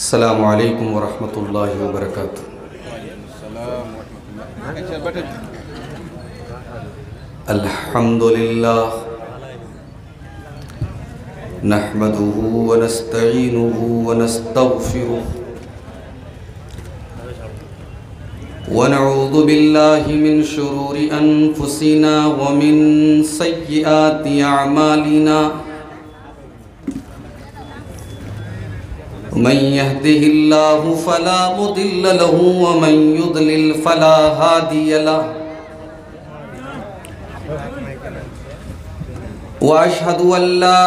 السلام علیکم ورحمۃ اللہ وبرکاتہ۔ الحمد للہ نحمده ونستعینه ونستغفره ونعوذ باللہ من شرور انفسنا ومن سیئات اعمالنا من يهده الله فلا مضل له ومن يضلل فلا هادي له وأشهد أن لا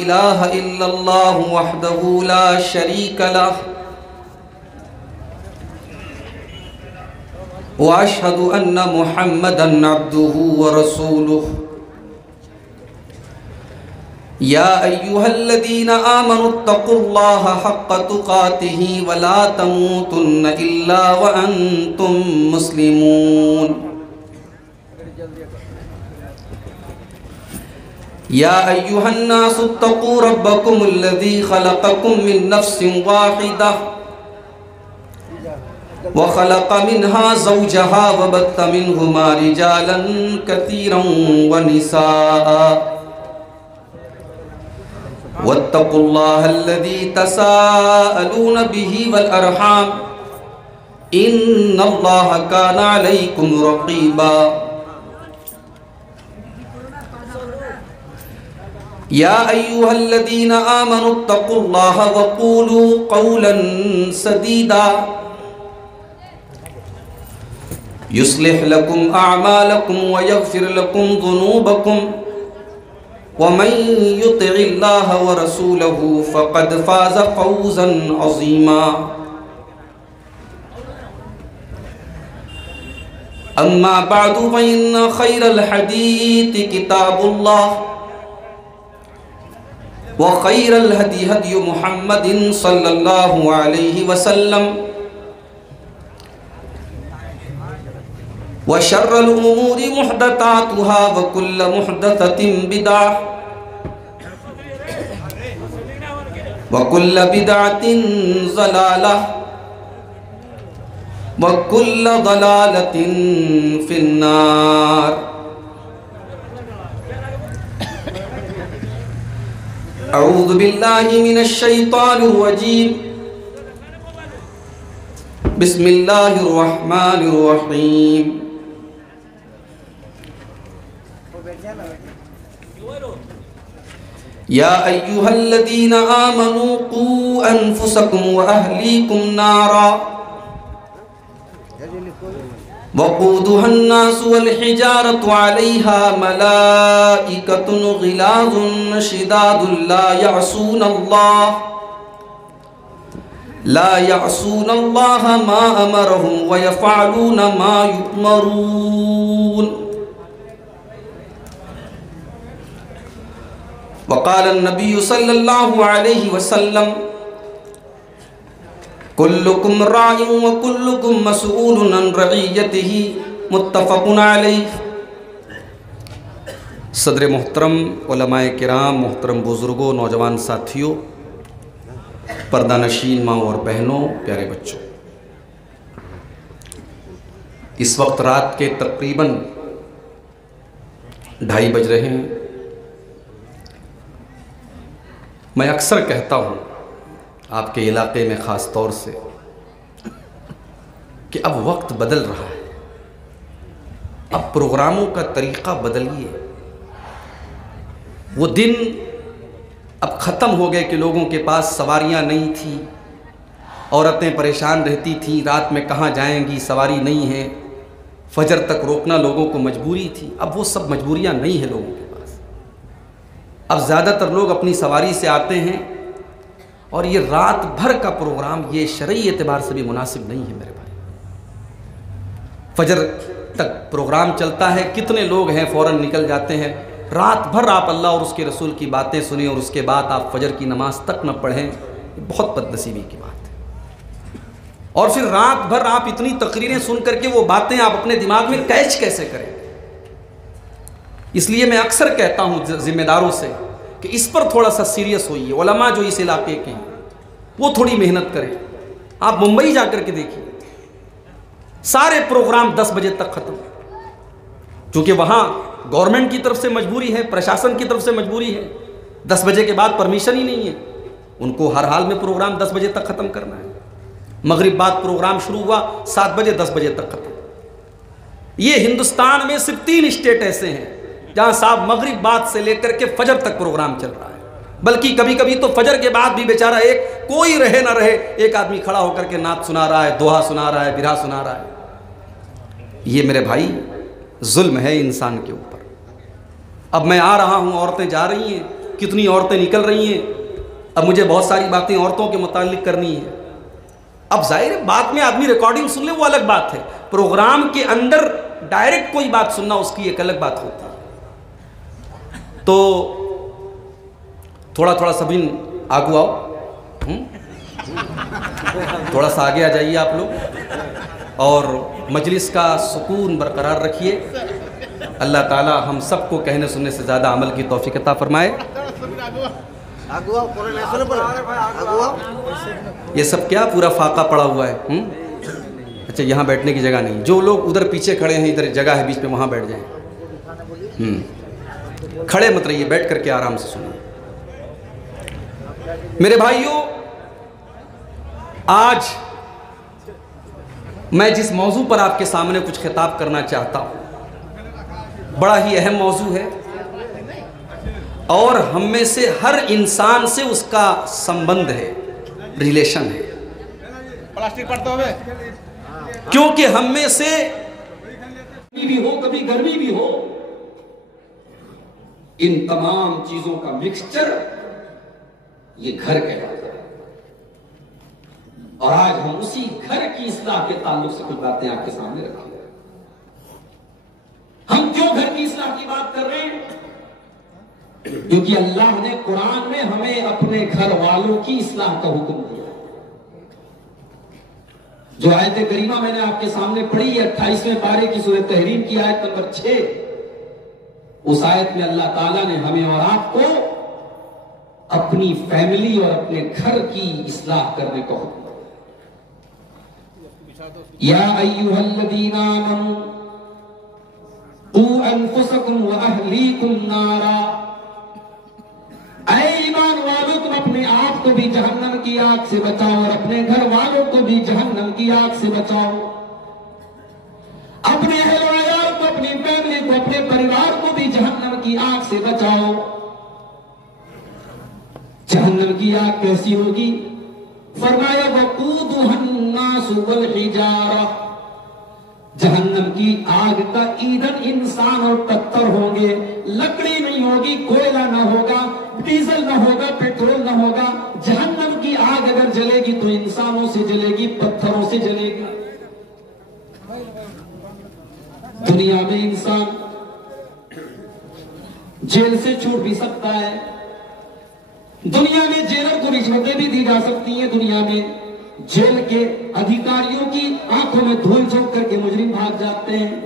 إله إلا الله وحده لا شريك له وأشهد أن محمدًا عبده ورسوله يا أيها الذين آمنوا اتقوا الله حق تقاته ولا تموتن إلا وأنتم مسلمون يا أيها الناس اتقوا ربكم الذي خلقكم من نفس واحدة وخلق منها زوجها وبث منهما رجالا كثيرا ونساء واتقوا الله الذي تساءلون به والأرحام إن الله كان عليكم رقيبا يا أيها الذين آمنوا اتقوا الله وقولوا قولا سديدا يصلح لكم أعمالكم ويغفر لكم ذنوبكم ومن يطع الله ورسوله فقد فاز فوزا عظيما أما بعد فإن خير الحديث كتاب الله وخير الهدي هدي محمد صلى الله عليه وسلم وشر الأمور محدثاتها وكل محدثة بدعة وكل بدعة ضلالة وكل ضلالة في النار۔ اعوذ باللہ من الشیطان الرجیم، بسم اللہ الرحمن الرحیم۔ یا ایہا الذین آمنوا قوا انفسکم واہلیکم نارا وقودها الناس والحجارة عليها ملائكة غلاظ شداد لا يعصون الله ما أمرهم ويفعلون ما يؤمرون۔ وقال النبي صلى الله عليه وسلم كلكم راع وكلكم مسؤول عن رعيته، متفق علیہ۔ صدر محترم، علماء کرام، محترم بزرگوں، نوجوان ساتھیوں، پردہ نشین ماں اور بہنوں، پیارے بچوں، اس وقت رات کے تقریباً 2:30 بج رہے ہیں۔ میں اکثر کہتا ہوں آپ کے علاقے میں خاص طور سے کہ اب وقت بدل رہا ہے، اب پروگراموں کا طریقہ بدلیے۔ وہ دن اب ختم ہو گئے کہ لوگوں کے پاس سواریاں نہیں تھیں، عورتیں پریشان رہتی تھیں رات میں کہاں جائیں گی، سواری نہیں ہے، فجر تک روکنا لوگوں کو مجبوری تھی۔ اب وہ سب مجبوریاں نہیں ہیں لوگوں کے پاس، اب زیادہ تر لوگ اپنی سواری سے آتے ہیں، اور یہ رات بھر کا پروگرام یہ شرعی اعتبار سے بھی مناسب نہیں ہے میرے بھائی۔ فجر تک پروگرام چلتا ہے، کتنے لوگ ہیں فوراً نکل جاتے ہیں، رات بھر آپ اللہ اور اس کے رسول کی باتیں سنیں اور اس کے بعد آپ فجر کی نماز تک نہ پڑھیں، یہ بہت بدنصیبی کی بات ہے۔ اور پھر رات بھر آپ اتنی تقریریں سن کر کے وہ باتیں آپ اپنے دماغ میں کیچ کیسے کریں؟ اس لیے میں اکثر کہتا ہوں ذمہ داروں سے کہ اس پر تھوڑا سا سیریس ہوئیے، علماء جو اس علاقے کے ہیں، وہ تھوڑی محنت کریں. آپ ممبئی جا کر کے دیکھیے, سارے پروگرام 10 بجے تک ختم, چونکہ وہاں گورنمنٹ کی طرف سے مجبوری ہے, پرشاسن کی طرف سے مجبوری ہے, 10 بجے کے بعد پرمیشن ہی نہیں ہے, ان کو ہر حال میں پروگرام 10 بجے تک ختم کرنا ہے. مغرب بعد پروگرام شروع ہوا 7 بجے 10 بجے تک ختم. یہ ہندوستان میں صرف 3 اسٹیٹ ایسے ہیں جہاں صاحب مغرب بعد سے لے کر کے فجر تک پروگرام چل رہا ہے, بلکہ کبھی کبھی تو فجر کے بعد بھی بیچارہ ایک کوئی رہے نہ رہے ایک آدمی کھڑا ہو کر کے نعت سنا رہا ہے, دوہا سنا رہا ہے, برہا سنا رہا ہے. یہ میرے بھائی ظلم ہے انسان کے اوپر. اب میں آ رہا ہوں, عورتیں جا رہی ہیں, کتنی عورتیں نکل رہی ہیں, اب مجھے بہت ساری باتیں عورتوں کے متعلق کرنی ہے. اب ظاہر ہے بات میں آدمی ریکارڈنگ سن لے وہ الگ بات ہے, پروگرام کے اندر ڈائریکٹ کوئی بات سننا اس کی ایک الگ بات ہوتی ہے. تو تھوڑا تھوڑا سبین آگو آؤ, تھوڑا سا آگے آ جائیے آپ لوگ, اور مجلس کا سکون برقرار رکھیے. اللہ تعالی ہم سب کو کہنے سننے سے زیادہ عمل کی توفیق عطا فرمائے. یہ سب کیا پورا فاقہ پڑا ہوا ہے؟ اچھا یہاں بیٹھنے کی جگہ نہیں, جو لوگ ادھر پیچھے کھڑے ہیں ادھر جگہ ہے بیچ میں, وہاں بیٹھ جائیں. کھڑے مت رہیے, بیٹھ کر کے آرام سے سنیں. میرے بھائیوں, آج میں جس موضوع پر آپ کے سامنے کچھ خطاب کرنا چاہتا ہوں بڑا ہی اہم موضوع ہے, اور ہم میں سے ہر انسان سے اس کا سمبند ہے, ریلیشن ہے. کیونکہ ہم میں سے کبھی بھی ہو, کبھی گرمی بھی ہو, ان تمام چیزوں کا مکسچر یہ گھر کہلاتا ہے. اور آج ہم اسی گھر کی اصلاح کے تعلق سے کچھ باتیں آپ کے سامنے رکھیں. ہم کیوں گھر کی اصلاح کی بات کر رہے ہیں؟ کیونکہ اللہ نے قرآن میں ہمیں اپنے گھر والوں کی اصلاح کا حکم دیا. جو آیت کریمہ میں نے آپ کے سامنے پڑھی ہے 28ویں پارے کی سورہ تحریم کی آیت نمبر 6, اس آیت میں اللہ تعالیٰ نے ہمیں اور آپ کو اپنی فیملی اور اپنے گھر کی اصلاح کرنے کا حکم دیا. یا ایھا الذین آمنوا قوا انفسکم واہلیکم نارا, اے ایمان والو تم اپنے آپ کو بھی جہنم کی آگ سے بچاؤ اور اپنے گھر والوں کو بھی جہنم کی آگ سے بچاؤ. اپنے اہل و عیال کو, اپنی فیملی کو, اپنے پریوار کو بھی جہنم کی آگ سے بچاؤ. جہنم کی آگ کیسی ہوگی؟ فرمایا وقودها الناس والحجارہ, جہنم کی آگ کا ایندھن انسان اور پتھر ہوں گے. لکڑی نہیں ہوگی, کوئلہ نہ ہوگا, ڈیزل نہ ہوگا, پیٹرول نہ ہوگا. جہنم کی آگ اگر جلے گی تو انسانوں سے جلے گی, پتھروں سے جلے گی. دنیا میں انسان جیل سے چھوٹ بھی سکتا ہے, دنیا میں جیلوں کو رشوتیں بھی دی جا سکتی ہیں, دنیا میں جیل کے ادھیکاریوں کی آنکھوں میں دھول جھونک کر کے مجرم بھاگ جاتے ہیں.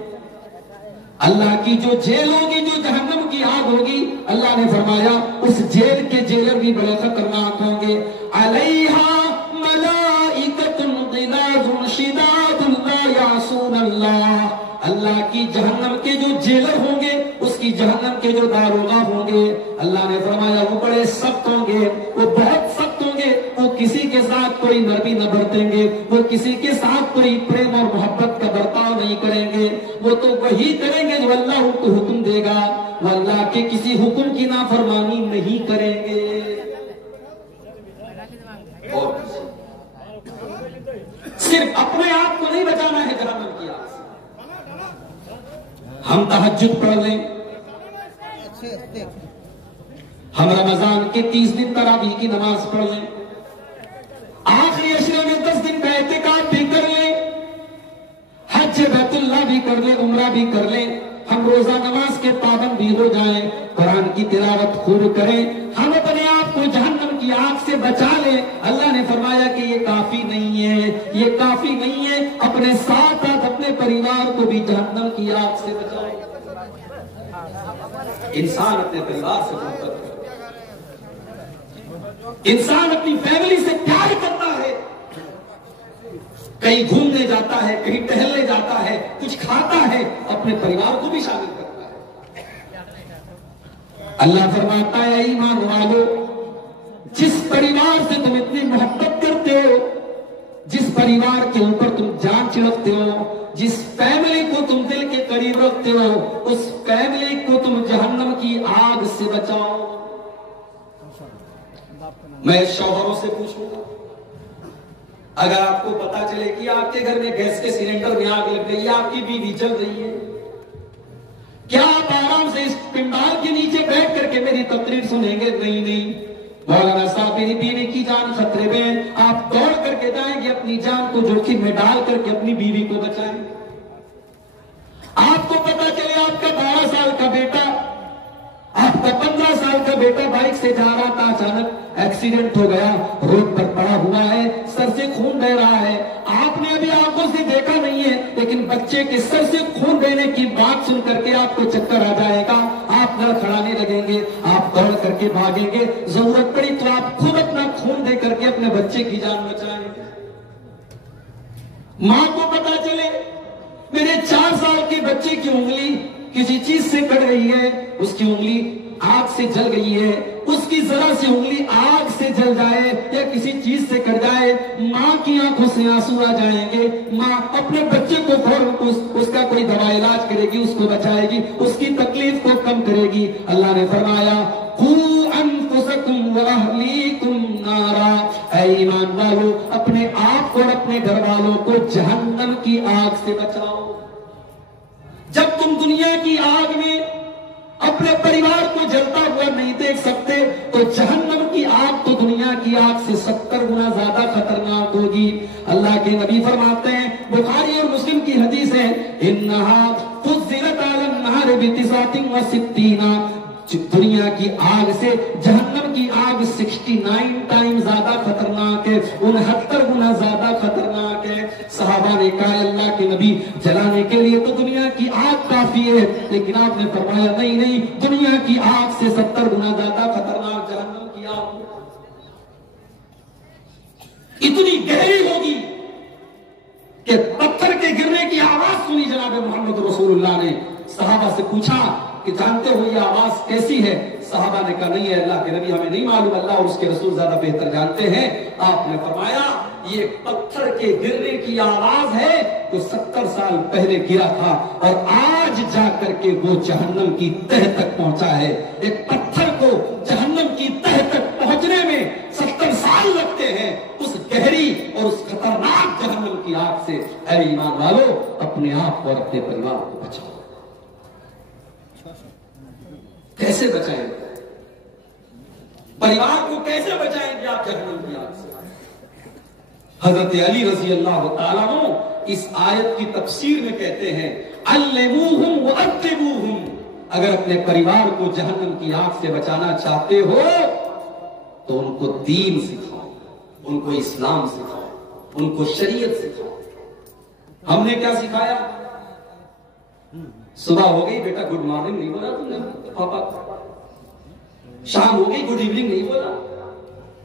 اللہ کی جو جیل ہوگی, جو جہنم کی آگ ہوگی, اللہ نے فرمایا اس جیل کے جیلر بھی بڑے خطرناک ہوں گے. علیہا ملائکۃ غلاظ شداد لا یعصون اللہ, اللہ کی جہنم کے جو جیلر ہوں گے, اس کی جہنم کے جو داروغہ ہوں گے, اللہ نے فرمایا وہ بڑے سخت ہوں گے, وہ بہت سخت ہوں گے. وہ کسی کے ساتھ کوئی نرمی نہ برتیں گے, وہ کسی کے ساتھ کوئی پریم اور محبت کا برتاؤ نہیں کریں گے. وہ تو وہی کریں گے جو اللہ ان کو حکم دے گا, وہ اللہ کے کسی حکم کی نافرمانی نہیں کریں گے. اور صرف اپنے آپ کو نہیں بچانا ہے جہنم کی آگ سے. ہم تہجد پڑھ لیں, ہم رمضان کے 30 دن تراویح کی نماز پڑھ لیں, آخری عشرے میں 10 دن کا اعتکاف بھی کر لیں, حج بیت اللہ بھی کر لیں, عمرہ بھی کر لیں, ہم روزہ نماز کے پابند بھی ہو جائیں, قرآن کی تلاوت خوب کریں, ہم اپنے آپ کو جہنم کی آگ سے بچا لیں. اللہ نے فرمایا کہ یہ کافی نہیں ہے, یہ کافی نہیں ہے, اپنے ساتھ ساتھ اپنے پریوار کو بھی جہنم کی آگ سے بچاؤ. انسان اپنے پریوار سے محبت کرے. انسان اپنی فیملی سے پیار کرتا ہے، کہیں گھومنے جاتا ہے، کہیں ٹہلنے جاتا ہے، کچھ کھاتا ہے، اپنے پریوار کو بھی شامل کرتا ہے۔ اللہ فرماتا ہے ایمان والو، جس پریوار سے تم اتنی محبت کرتے ہو، جس پریوار کے اوپر تم جان چھڑکتے ہو، جس فیملی کو تم دل کے قریب رکھتے ہو، اس فیملی کو تم جہنم کی آگ سے بچاؤ۔ میں شوہروں سے پوچھوں گا، اگر آپ کو پتا چلے کہ آپ کے گھر میں گیس کے سلنڈر میں آگ لگ گئی ہے، آپ کی بیوی جل رہی ہے، کیا آپ آرام سے اس پنڈال کے نیچے بیٹھ کر کے میری تقریر سنیں گے؟ نہیں، مولانا صاحب میری بیوی کی جان خطرے میں، آپ دوڑ کر کے جائیں گے، اپنی جان کو جوخم میں ڈال کر کے اپنی بیوی کو بچائیں۔ آپ کو پتا چلے آپ کا 12 سال کا بیٹا، آپ کا 15 سال کا بیٹا بائک سے جا رہا تھا، اچانک ایکسیڈنٹ ہو گیا، روڈ پر پڑا ہوا ہے، سر سے خون بہ رہا ہے، آپ نے ابھی آنکھوں سے دیکھا نہیں ہے، لیکن بچے کے سر سے خون بہنے کی بات سن کر کے آپ کو چکر آ جائے گا، آپ لڑکھڑانے لگیں گے، آپ دوڑ کر کے بھاگیں گے، ضرورت پڑی تو آپ خود اپنا خون دے کر کے اپنے بچے کی جان بچائیں گے۔ ماں کو پتا چلے میرے 4 سال کے بچے کی انگلی کسی چیز سے کٹ گئی ہے، اس کی انگلی آگ سے جل گئی ہے، اس کی ذرا سی انگلی آگ سے جل جائے یا کسی چیز سے کٹ جائے، ماں کی آنکھوں سے آنسو آ جائیں گے، ماں اپنے بچے کو فوراً اس کا کوئی دوا علاج کرے گی، اس کو بچائے گی، اس کی تکلیف کو کم کرے گی۔ اللہ نے فرمایا قُوا أَنفُسَكُمْ وَأَهْلِيكُمْ نَارًا، اے ایمان والو اپنے آپ اور اپنے گھر والوں کو جہنم کی آگ سے بچاؤ۔ جب تم دنیا کی آگ میں اپنے پریوار کو جلتا ہوا نہیں دیکھ سکتے تو جہنم کی آگ تو دنیا کی آگ سے 70 گنا زیادہ خطرناک ہوگی۔ اللہ کے نبی فرماتے ہیں، بخاری اور مسلم کی حدیث ہے، انہا فضلت علی النار ب69 دنیا کی آگ سے جہنم کی آگ 69 ٹائم زیادہ خطرناک ہے، 69 گنا زیادہ خطرناک ہے۔ صحابہ نے کہا اللہ کے نبی جلانے کے لیے تو دنیا کی آگ کافی ہے، لیکن آپ نے فرمایا نہیں، دنیا کی آگ سے 70 گنا زیادہ خطرناک جہنم کی آگ اتنی گہری ہوگی کہ پتھر کے گرنے کی آواز سنی جناب محمد رسول اللہ نے۔ صحابہ سے پوچھا کہ جانتے ہو یہ آواز کیسی ہے؟ صحابہ نے کہا نہیں ہے اللہ کے نبی، ہمیں نہیں معلوم، اللہ اور اس کے رسول زیادہ بہتر جانتے ہیں۔ آپ نے فرمایا یہ پتھر کے گرنے کی آواز ہے، تو 70 سال پہلے گرا تھا اور آج جا کر کے وہ جہنم کی تہ تک پہنچا ہے۔ ایک پتھر کو جہنم کی تہ تک پہنچنے میں 70 سال لگتے ہیں، اس گہری اور اس خطرناک جہنم کی آگ سے اے ایمان والو اپنے آپ اور اپنے پریوار کو بچاؤ۔ کیسے بچائیں گے پریوار کو؟ کیسے بچائیں گے آپ جہنم کی آگ سے؟ حضرت علی رضی اللہ تعالیٰ عنہ اس آیت کی تفسیر میں کہتے ہیں علموہم وادبوہم، اگر اپنے پریوار کو جہنم کی آگ سے بچانا چاہتے ہو تو ان کو دین سکھاؤ، ان کو اسلام سکھاؤ، ان کو شریعت سکھاؤ۔ ہم نے کیا سکھایا؟ صبح ہو گئی بیٹا گڈ مارننگ نہیں بولا تم نے پاپا، شام ہو گئی گڈ ایوننگ نہیں بولا،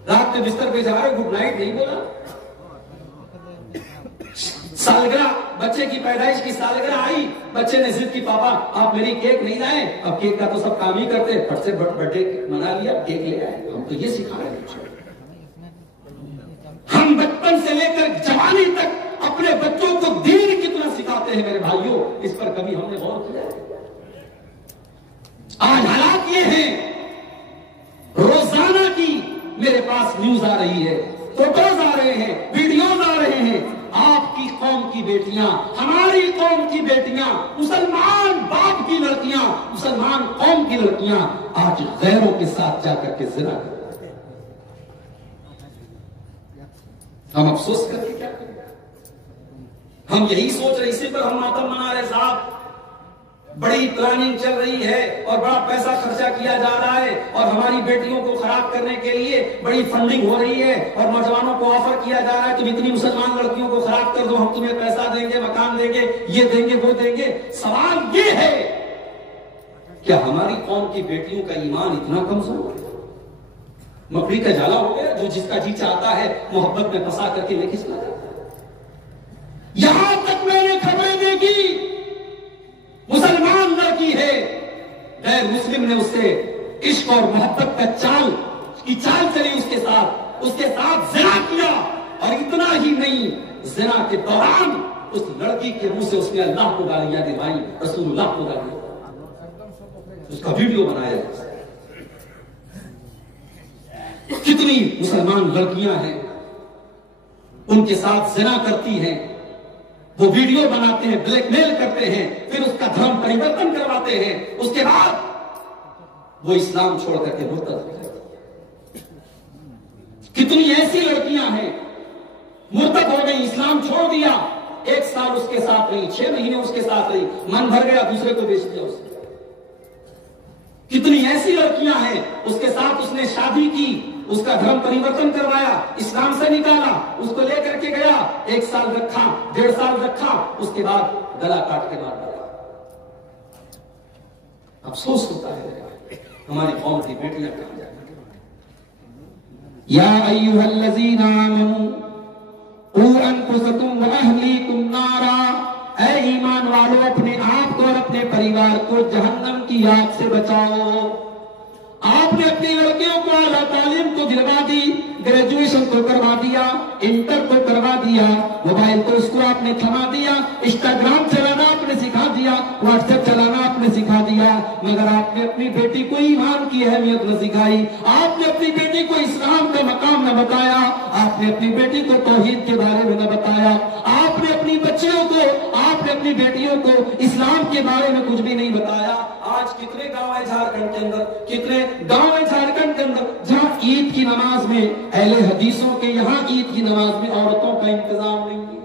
رات کے بستر پہ جا رہے گڈ نائٹ نہیں بولا، سالگرہ بچے کی پیدائش کی سالگرہ آئی، بچے نے ضد کی پاپا آپ میری کیک نہیں لائے، اب کیک کا تو سب کام ہی کرتے، پھٹ سے برتھ ڈے منا لیا کیک لے آئے۔ ہم تو یہ سکھا رہے ہیں، ہم بچپن سے لے کر جوانی تک اپنے بچوں کو دین کتنا سکھاتے ہیں میرے بھائیوں، اس پر کبھی ہم نے غور کیا؟ آج حالات یہ ہیں، روزانہ کی میرے پاس نیوز آ رہی ہے، فوٹوز آ رہے ہیں، ویڈیوز آ رہے ہیں، آپ کی قوم کی بیٹیاں، ہماری قوم کی بیٹیاں، مسلمان باپ کی لڑکیاں، مسلمان قوم کی لڑکیاں آج غیروں کے ساتھ جا کر کے زنا کرتے ہیں۔ ہم افسوس کر کے کیا کریں؟ ہم یہی سوچ رہے، اسی پر ہم ماتم منا رہے صاحب، بڑی پلاننگ چل رہی ہے اور بڑا پیسہ خرچہ کیا جا رہا ہے اور ہماری بیٹیوں کو خراب کرنے کے لیے بڑی فنڈنگ ہو رہی ہے اور نوجوانوں کو آفر کیا جا رہا ہے تم اتنی مسلمان لڑکیوں کو خراب کر دو، ہم تمہیں پیسہ دیں گے، مکان دیں گے، یہ دیں گے، وہ دیں گے۔ سوال یہ ہے کیا ہماری قوم کی بیٹیوں کا ایمان اتنا کمزور ہے؟ مکڑی کا جالا ہو گیا، جو جس کا جی چاہتا ہے محبت میں پھنسا کر کے لے کے چلا جاتا ہے۔ یہاں تک میں نے خبریں دیکھی، مسلمان لڑکی ہے، غیر مسلم نے اس سے عشق اور محبت کا چال چلی، اس کے ساتھ زنا کیا، اور اتنا ہی نہیں، زنا کے دوران اس لڑکی کے منہ سے اس نے اللہ کو گالیاں دلوائی، رسول اللہ کو گالیاں، اس کا ویڈیو بنایا۔ کتنی مسلمان لڑکیاں ہیں ان کے ساتھ زنا کرتی ہیں، وہ ویڈیو بناتے ہیں، بلیک میل کرتے ہیں، پھر اس کا دھرم پریورتن کرواتے ہیں، اس کے بعد وہ اسلام چھوڑ کر کے مرتد ہو جاتی ہیں۔ کتنی ایسی لڑکیاں ہیں مرتد ہو گئی، اسلام چھوڑ دیا، 1 سال اس کے ساتھ رہی، 6 مہینے اس کے ساتھ رہی، من بھر گیا، دوسرے کو بیچ دیا اس نے۔ کتنی ایسی لڑکیاں ہیں اس کے ساتھ اس نے شادی کی، اس کا دھرم پریورتن کروایا، اسلام سے نکالا، اس کو لے کر کے گیا، 1 سال رکھا، 1.5 سال رکھا، اس کے بعد گلا کاٹ کے مار ڈالا۔ افسوس ہوتا ہے ہماری قوم کی بیٹیاں کہاں جائیں۔ یا ایھا الذین آمنوا قوا انفسکم واہلیکم نارا، اے ایمان والو اپنے آپ کو اور اپنے پریوار کو جہنم کی آگ سے بچاؤ۔ آپ نے اپنی لڑکیوں کو اعلیٰ تعلیم کو دلوا دی، گریجویشن کو کروا دیا، انٹر کو کروا دیا، موبائل کو اس کو آپ نے تھما دیا، انسٹاگرام چلانا آپ نے سکھا دیا، واٹس ایپ چلانا آپ نے سکھا دیا، مگر آپ نے اپنی بیٹی کو ایمان کی اہمیت نہ سکھائی، آپ نے اپنی بیٹی کو اسلام کا مقام نہ بتایا، آپ نے اپنی بیٹی کو توحید کے بارے میں نہ بتایا، آپ نے اپنی بچیوں کو، آپ نے اپنی بیٹیوں کو اسلام کے بارے میں کچھ بھی نہیں بتایا۔ آج کتنے گاؤں ہیں جھارکھنڈ کے اندر، کتنے گاؤں ہیں جھارکھنڈ کے اندر جہاں عید کی نماز میں اہل حدیثوں کے یہاں عید کی نماز میں عورتوں کا انتظام نہیں ہے۔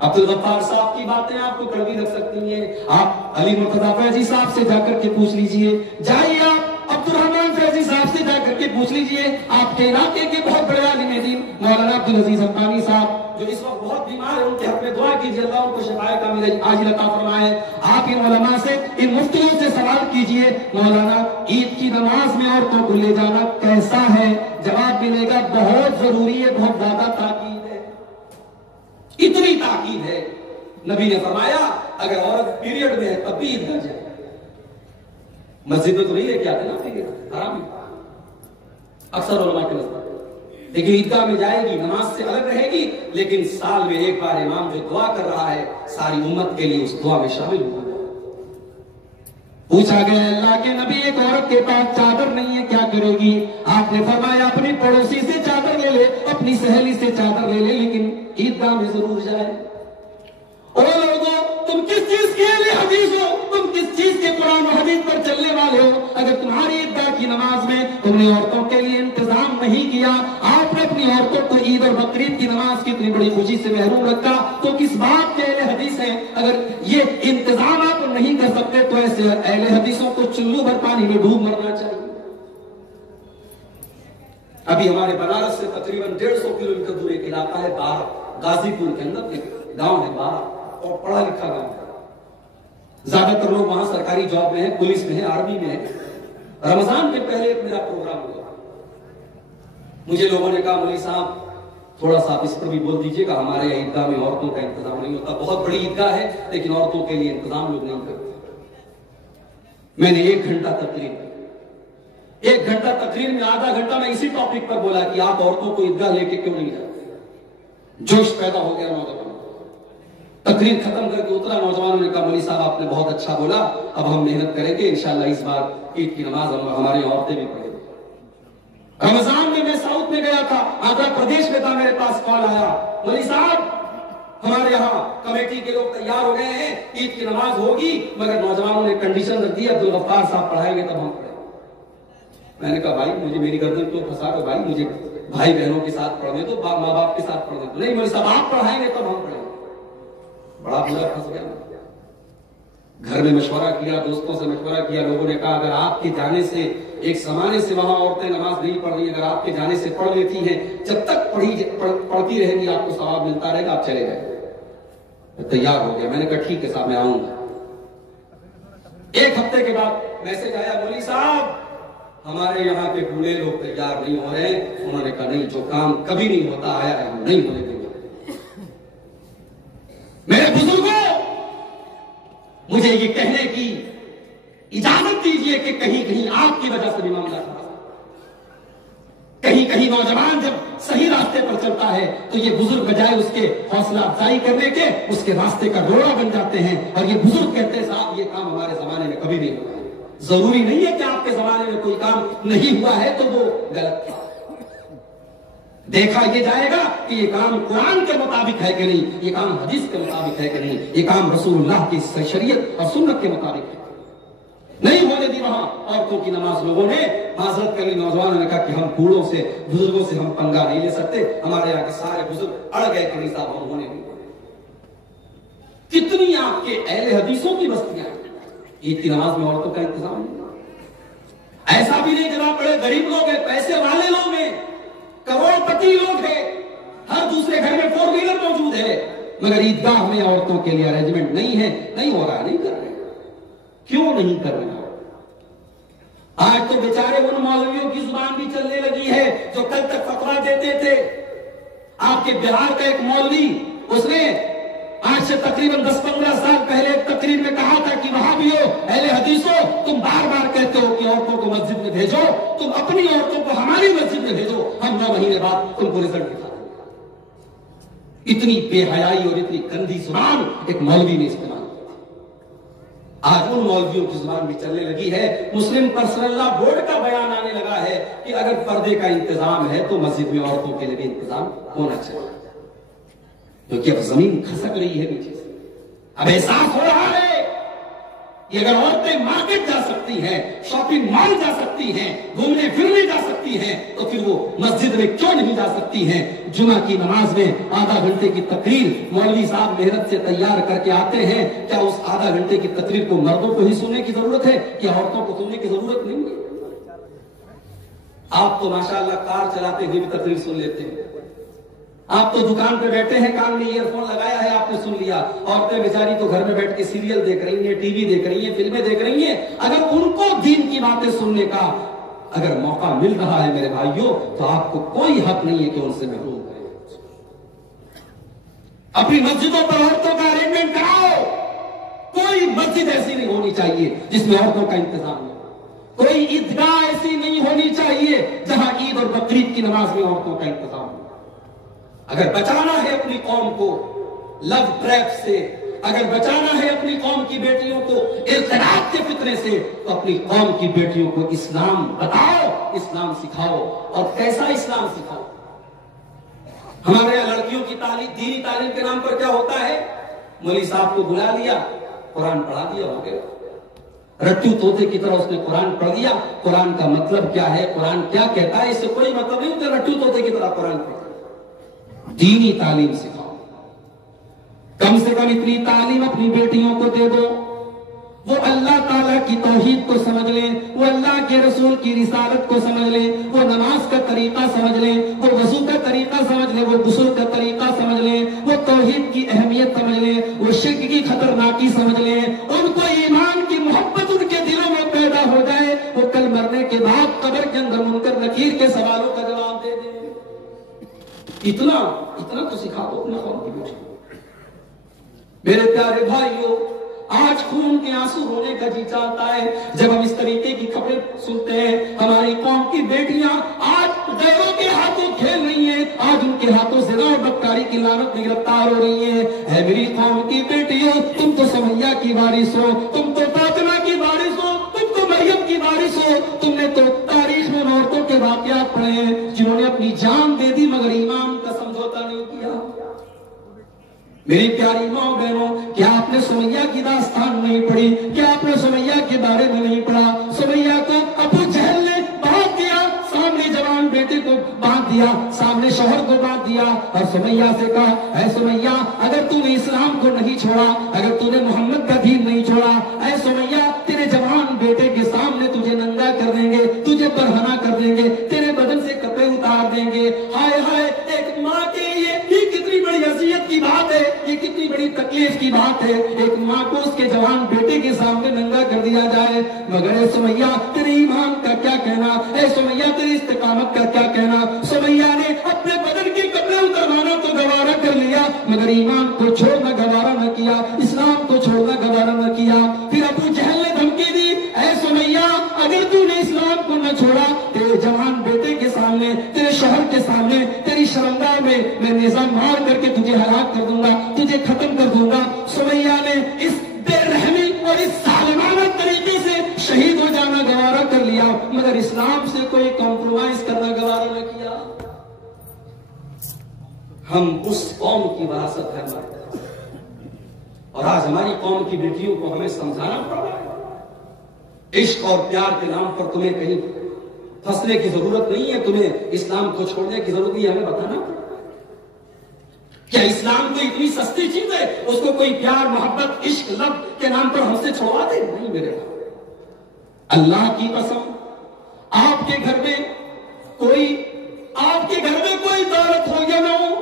عبدالغفار صاحب کی باتیں آپ کو کڑوی لگ سکتی ہیں، آپ علی مرتضیٰ فیضی صاحب سے جا کر کے پوچھ لیجئے، جائیے آپ عبدالرحمن فیضی صاحب سے جا کر کے پوچھ لیجئے، آپ کے علاقے کے بہت بڑے عالم دین مولانا عبدالعزیز حقانی صاحب جو اس وقت بہت بیمار ہیں، ان کے حق میں دعا کیجیے، اللہ ان کو شفائے کاملہ عاجلہ عطا فرمائے۔ آپ ان علماء سے، ان مفتیوں سے سوال کیجئے، مولانا عید کی نماز میں عورتوں کو لے جانا کیسا ہے؟ جواب ملے گا بہت ضروری ہے، بہت زیادہ تاکید ہے، اتنی تاکید ہے۔ نبی نے فرمایا اگر عورت پیریڈ میں ہے تب بھی عید نہ جائے۔ مسجد میں تو نہیں لے کے آتے نا پیریڈ، حرام ہے اکثر علماء کے نزدیک، لیکن عیدگاہ میں جائے گی، نماز سے الگ رہے گی، لیکن سال میں ایک بار امام جو دعا کر رہا ہے ساری امت کے لیے اس دعا میں شامل ہوا۔ پوچھا گیا اللہ کے نبی ایک عورت کے پاس چادر نہیں ہے کیا کرے گی؟ آپ نے فرمایا اپنی پڑوسی سے چادر لے لے، اپنی سہیلی سے چادر لے لے، لیکن عیدگاہ میں ضرور جائے۔ اور لوگوں تم کس چیز کے لیے حدیث ہو، تم کس چیز کے قرآن و حدیث پر چلنے والے ہو؟ اگر تمہاری عیدگاہ کی نماز میں تم نے عورتوں کے لیے انتظام نہیں کیا، آپ نے اپنی عورتوں کو عید اور بقرعید کی نماز کی اتنی بڑی خوشی سے محروم رکھا، تو کس بات کے اہل حدیث ہیں؟ اگر یہ انتظام آپ نہیں کر سکتے تو ایسے اہل حدیثوں کو چلو بھر پانی میں ڈوب مرنا چاہیے۔ ابھی ہمارے بنارس سے تقریباً 150 کلومیٹر دور ایک علاقہ ہے بار، غازی پور کے اندر ایک گاؤں ہے بار، اور پڑھا لکھا گاؤں ہے، زیادہ تر لوگ وہاں سرکاری جاب میں ہیں، پولیس میں ہیں، آرمی میں ہیں۔ رمضان کے پہلے ایک میرا پروگرام ہوا، مجھے لوگوں نے کہا مولوی صاحب تھوڑا سا اس پر بھی بول دیجئے گا، ہمارے عیدگاہ میں عورتوں کا انتظام نہیں ہوتا، بہت بڑی عیدگاہ ہے لیکن عورتوں کے لیے انتظام لوگ نہیں کرتے۔ میں نے 1 گھنٹہ تقریر، 1 گھنٹہ تقریر میں آدھا گھنٹہ میں اسی ٹاپک پر بولا کہ آپ عورتوں کو عیدگاہ لے کے کیوں نہیں جاتے؟ جوش پیدا ہو گیا نوجوانوں۔ تقریر ختم کر کے اترا، نوجوانوں نے کہا مولوی صاحب آپ نے بہت اچھا بولا، اب ہم محنت کریں گے، انشاءاللہ اس بار عید کی نماز ہماری عورتیں بھی پڑھیں گی۔ رمضان میں ساؤتھ میں گیا تھا، آندھرا پردیش میں تھا، میرے پاس کال آیا مولوی صاحب ہمارے یہاں کمیٹی کے لوگ تیار ہو گئے ہیں، عید کی نماز ہوگی، مگر نوجوانوں نے کنڈیشن رکھ دی عبدالغفار صاحب پڑھائیں گے تب ہم پڑھیں۔ میں نے کہا بھائی مجھے میری گردن کیوں پھنسا رہے ہو بھائی، مجھے بھائی بہنوں کے ساتھ پڑھنے تو، ماں باپ کے ساتھ پڑھنے تو نہیں، مولوی صاحب آپ پڑھائیں گے تب ہم پڑھیں گے۔ بڑا برا پھنس گیا، گھر میں مشورہ کیا، دوستوں سے مشورہ کیا، لوگوں نے کہا اگر آپ کے جانے سے ایک زمانے سے وہاں عورتیں نماز نہیں پڑھ رہی، اگر آپ کے جانے سے پڑھ لیتی ہیں، جب تک پڑھتی رہیں گی آپ کو ثواب ملتا رہے گا، آپ چلے جائیں۔ تیار ہو گیا، میں نے کہا ٹھیک ہے صاحب میں آؤں گا۔ 1 ہفتے کے بعد میسج آیا مولوی صاحب ہمارے یہاں کے بوڑھے لوگ تیار نہیں ہو رہے. انہوں نے کہا نہیں, جو کام کبھی نہیں ہوتا آیا ہے ہم نہیں ہونے دیں گے. میرے بزرگوں, مجھے یہ کہنے کی اجازت دیجئے کہ کہیں کہیں آپ کی وجہ سے بھی معاملہ خراب, کہیں کہیں نوجوان جب صحیح راستے پر چلتا ہے تو یہ بزرگ بجائے اس کے حوصلہ افزائی کرنے کے اس کے راستے کا روڑا بن جاتے ہیں, اور یہ بزرگ کہتے ہیں صاحب یہ کام ہمارے زمانے میں کبھی نہیں ہوا. ضروری نہیں ہے کہ آپ کے زمانے میں کوئی کام نہیں ہوا ہے تو وہ غلط تھا. دیکھا یہ جائے گا کہ یہ کام قرآن کے مطابق ہے کہ نہیں, یہ کام حدیث کے مطابق ہے کہ نہیں, یہ کام رسول اللہ کی شریعت اور سنت کے مطابق ہے. نہیں ہونے دی وہاں عورتوں کی نماز. لوگوں نے معذرت کر لی, نوجوانوں نے کہا کہ ہم بوڑھوں سے بزرگوں سے ہم پنگا نہیں لے سکتے, ہمارے یہاں کے سارے بزرگ اڑ گئے کہ نہیں صاحب ہم ہونے نہیں. کتنی آپ کے اہل حدیثوں کی بستیاں ہیں, عید کی نماز میں عورتوں کا انتظام نہیں. ایسا بھی نہیں جناب بڑے غریب لوگ ہیں, پیسے والے لوگ ہیں, کروڑ پتی لوگ ہیں, ہر دوسرے گھر میں 4 ویلر موجود ہے, مگر عیدگاہ میں عورتوں کے لیے ارینجمنٹ نہیں ہے. نہیں ہو رہا, نہیں کر رہے. کیوں نہیں کر رہے؟ آج تو بیچارے ان مولویوں کی زبان بھی چلنے لگی ہے جو کل تک فتوا دیتے تھے. آپ کے بہار کا ایک مولوی, اس نے آج سے تقریباً 10-15 سال پہلے ایک تقریر میں کہا تھا کہ وہابیوں, اہل حدیثوں, تم بار بار کہتے ہو کہ عورتوں کو مسجد میں بھیجو, تم اپنی عورتوں کو ہماری مسجد میں بھیجو, ہم 9 مہینے بعد تم کو رزلٹ دکھا دیں گے. اتنی بے حیائی اور اتنی گندی زبان ایک مولوی نے استعمال. آج ان مولویوں کی زبان بھی چلنے لگی ہے. مسلم پرسنل لا بورڈ کا بیان آنے لگا ہے کہ اگر پردے کا انتظام ہے تو مسجد میں عورتوں کے لیے بھی انتظام ہونا چاہیے, کیونکہ اب زمین کھسک رہی ہے نیچے سے. اب احساس ہو رہا ہے کہ اگر عورتیں مارکیٹ جا سکتی ہیں, شاپنگ مال جا سکتی ہیں, گھومنے پھرنے جا سکتی ہیں, تو پھر وہ مسجد میں کیوں نہیں جا سکتی ہیں. جمعہ کی نماز میں آدھا گھنٹے کی تقریر مولوی صاحب محنت سے تیار کر کے آتے ہیں, کیا اس آدھا گھنٹے کی تقریر کو مردوں کو ہی سننے کی ضرورت ہے کہ عورتوں کو سننے کی ضرورت نہیں ہے؟ آپ تو ماشاءاللہ کار چلاتے ہوئے بھی تقریر سن لیتے ہیں, آپ تو دکان پہ بیٹھے ہیں, کان میں ایئر فون لگایا ہے, آپ نے سن لیا. عورتیں بیچاری تو گھر میں بیٹھ کے سیریل دیکھ رہی ہیں, ٹی وی دیکھ رہی ہیں, فلمیں دیکھ رہی ہیں. اگر ان کو دین کی باتیں سننے کا اگر موقع مل رہا ہے میرے بھائیوں, تو آپ کو کوئی حق نہیں ہے کہ ان سے محروم کریں. اپنی مسجدوں پر عورتوں کا ارینجمنٹ کراؤ. کوئی مسجد ایسی نہیں ہونی چاہیے جس میں عورتوں کا انتظام ہو. کوئی عیدگاہ ایسی نہیں ہونی چاہیے جہاں عید اور بقرعید کی نماز میں عورتوں کا انتظام ہو. اگر بچانا ہے اپنی قوم کو لو ٹریپ سے, اگر بچانا ہے اپنی قوم کی بیٹیوں کو ارتداد کے فتنے سے, تو اپنی قوم کی بیٹیوں کو اسلام بتاؤ, اسلام سکھاؤ. اور کیسا اسلام سکھاؤ؟ ہمارے یہاں لڑکیوں کی تعلیم, دینی تعلیم کے نام پر کیا ہوتا ہے, مولوی صاحب کو بلا لیا, قرآن پڑھا دیا, ہو گیا. رٹو طوطے کی طرح اس نے قرآن پڑھ دیا. قرآن کا مطلب کیا ہے, قرآن کیا کہتا ہے, اس سے کوئی مطلب نہیں ہوتا رٹو طوطے کی طرح قرآن پڑھ. دینی تعلیم سکھاؤ. کم سے کم اتنی تعلیم اپنی بیٹیوں کو دے دو, وہ اللہ تعالیٰ کی توحید کو سمجھ لیں, وہ اللہ کے رسول کی رسالت کو سمجھ لیں, وہ نماز کا طریقہ سمجھ لیں, وہ وضو کا طریقہ سمجھ لیں, وہ غسل کا طریقہ سمجھ لیں, وہ توحید کی اہمیت سمجھ لیں, وہ شرک کی خطرناکی سمجھ لیں. ان کو ایمان کی محبت ان کے دلوں میں پیدا ہو جائے, وہ کل مرنے کے بعد قبر کے اندر منکر نکیر کے سوالوں کا جواب دے دیں. اتنا تو سکھا دو اپنے قوم کی بیٹی. میرے پیارے بھائیوں, آج خون کے آنسو رونے کا جی چاہتا ہے جب ہم اس طریقے کی خبریں سنتے ہیں. ہماری قوم کی بیٹیاں آج غیروں کے ہاتھوں کھیل رہی ہیں, آج ان کے ہاتھوں زنا اور بدکاری کی لعنت میں گرفتار ہو رہی ہیں. اے میری قوم کی بیٹیوں, تم تو سمیہ کی وارث ہو, تم تو فاطمہ کی وارث ہو, تم تو مریم کی وارث ہو. تم نے تو تاریخ میں عورتوں کے واقعات پڑھے ہیں جنہوں نے اپنی جان دے دی مگر ایمان کا سمجھوتا نہیں کیا. میری پیاری ماں بہنوں, کیا آپ نے سمیہ کی داستان نہیں پڑھی؟ کیا آپ نے سمیہ کے بارے میں نہیں پڑھا؟ سمیہ کو ابو جہل نے باندھ دیا, سامنے جوان بیٹے کو باندھ دیا, سامنے شوہر کو باندھ دیا, اور سمیہ سے کہا, اے سمیہ اگر تو نے اسلام کو نہیں چھوڑا, اگر تو نے محمد کا دین نہیں چھوڑا, اے سمیہ تیرے جوان بیٹے کے سامنے تجھے ننگا کر دیں گے, تجھے برہنہ کر دیں گے, تیرے بدن سے کپڑے اتار دیں گے. ہائے ہائے, ایک ماں کے یہ کتنی بڑی اذیت کی بات ہے, یہ کتنی بڑی تکلیف تکلیف کی بات ہے ایک ماں کو اس کے جوان بیٹے کے سامنے ننگا کر دیا جائے، مگر اے سمیہ تیرے ایمان کا کیا کہنا، اے سمیہ تیری استقامت کا کیا کہنا؟ سمیہ نے اپنے بدن کے کپڑے اتروانا تو گوارا کر لیا، مگر ایمان کو چھوڑنا گوارا نہ کیا، اسلام کو چھوڑنا گوارا نہ کیا۔ پھر ابو جہل نے دھمکی دی، اے سمیہ اگر تو نے اسلام کو نہ چھوڑا، تیرے جوان بیٹے کے سامنے، تیرے شوہر کے سامنے، تیری شرمگاہ میں میں نیزہ مار کر کے تجھے ہلاک کر دوں گا، تجھے ختم کر دوں گا۔ سمیہ نے اس بے رحمی اور اس ظالمانہ طریقے سے شہید ہو جانا گوارا کر لیا، مگر اسلام سے کوئی کمپرومائز کرنا گوارا نہ کیا۔ ہم اس قوم کی وراثت ہے ہمارے، اور آج ہماری قوم کی بیٹیوں کو ہمیں سمجھانا پڑ رہا ہے، عشق اور پیار کے نام پر تمہیں کہیں پھنسنے کی ضرورت نہیں ہے، تمہیں اسلام کو چھوڑنے کی ضرورت نہیں ہے، ہمیں بتانا پڑ رہا ہے۔ کیا اسلام کو اتنی سستی چیز ہے اس کو کوئی پیار محبت عشق لب کے نام پر ہم سے چھوڑوا دے؟ نہیں میرے بھائی، اللہ کی قسم آپ کے گھر میں کوئی دولت ہو یا نہ ہو،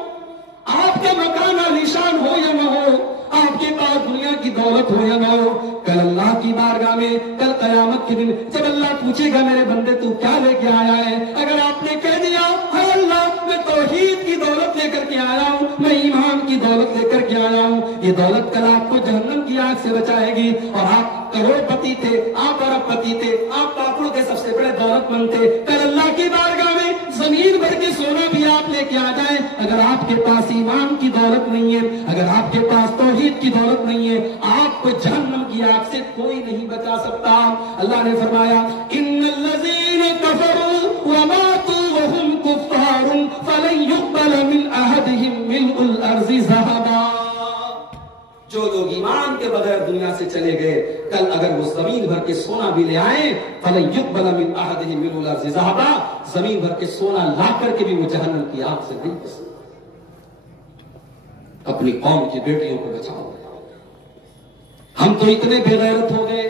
آپ کا مکان عالیشان ہو یا نہ ہو، آپ کے پاس دنیا کی دولت ہو یا نہ ہو، کل اللہ کی بارگاہ میں، کل قیامت کے دن جب اللہ پوچھے گا میرے بندے تو کیا لے کے آیا ہے، اگر آپ نے کہہ دیا اے اللہ میں توحید کی دولت لے کر کے آیا ہوں، میں ایمان کی دولت لے کر کے آیا ہوں، یہ دولت کل آپ کو جہنم کی آگ سے بچائے گی، اور آپ کروڑ پتی تھے، آپ ارب پتی تھے، آپ پاپڑوں کے سب سے بڑے دولت مند تھے، کل اللہ کی بارگاہ میں زمین بھر کے سونا بھی آپ لے کے آ جائیں، اگر آپ کے پاس ایمان کی دولت نہیں ہے، اگر آپ کے پاس توحید کی دولت نہیں ہے، آپ کو جہنم کی آگ سے کوئی نہیں بچا سکتا۔ اللہ نے فرمایا ان الذین کفروا وماتوا وهم کفار فلن يقبل من احدهم ملء الارض ذهبا، جو لوگ ایمان کے بغیر دنیا سے چلے گئے کل اگر وہ زمین بھر کے سونا بھی لے آئیں فلن يقبل من احدهم ملء الارض ذهبا، زمین بھر کے سونا لا کر کے بھی وہ جہنم کی آگ سے نہیں بچ سکتے۔ اپنی قوم کی بیٹیوں کو بچاؤ۔ ہم تو اتنے بے غیرت ہو گئے،